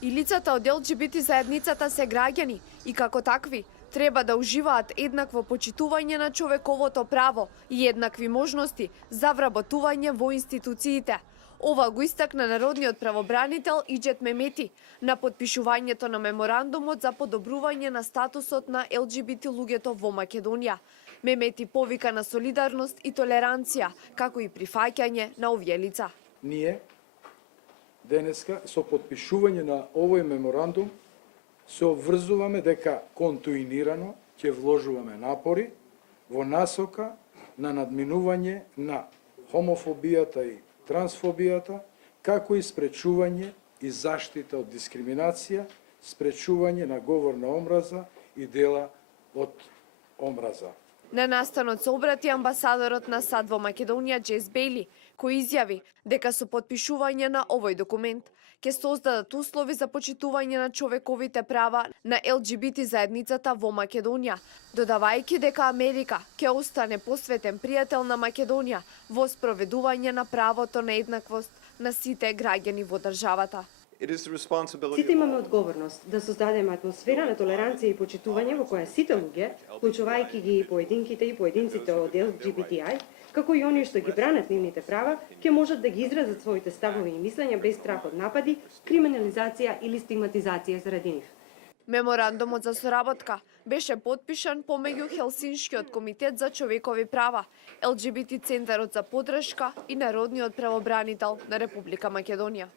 И лицата од ЛГБТ заедницата се граѓани и како такви треба да уживаат еднакво почитување на човековото право и еднакви можности за вработување во институциите. Ова го истакна народниот правобранител Иџет Мемети на потпишувањето на меморандумот за подобрување на статусот на ЛГБТ луѓето во Македонија. Мемети повика на солидарност и толеранција, како и прифаќање на овие лица. Ние денеска со потпишување на овој меморандум се обврзуваме дека контуинирано ќе вложуваме напори во насока на надминување на хомофобијата и трансфобијата, како и спречување и заштита од дискриминација, спречување на говор на омраза и дела од омраза. На настанот се обрати амбасадорот на САД во Македонија Джес Бейли, кој изјави дека со потпишување на овој документ ќе создадат услови за почитување на човековите права на ЛГБТ заедницата во Македонија, додавајќи дека Америка ќе остане посветен пријател на Македонија во спроведување на правото на еднаквост на сите граѓани во државата. Сите имаме одговорност да создадеме атмосфера на толеранција и почитување во која сите луѓе, вклучувајќи ги и поединките и поединците од ЛГБТИ, како и оние што ги бранат нивните права, ќе можат да ги изразат своите ставови и мислења без страх од напади, криминализација или стигматизација заради нив. Меморандумот за соработка беше потпишан помеѓу Хелсиншкиот комитет за човекови права, ЛГБТ центарот за поддршка и Народниот правобранител на Република Македонија.